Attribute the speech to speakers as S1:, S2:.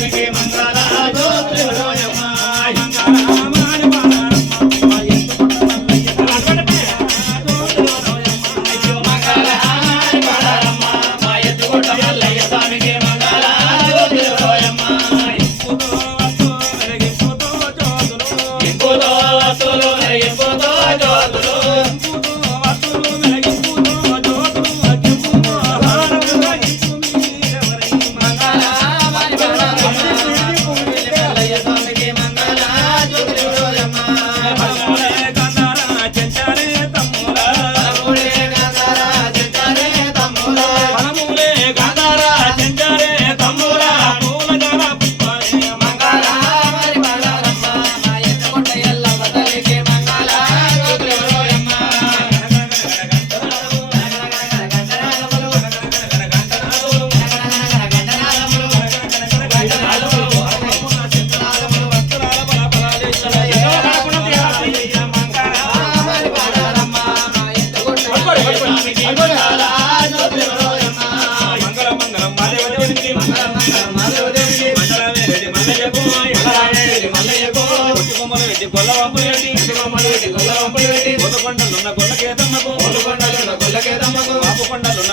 S1: మంగళ
S2: కొండలున్న గొల్లకేతమ్మకు కొండలున్న గొల్లకేతమ్మకు బాబు కొండలున్న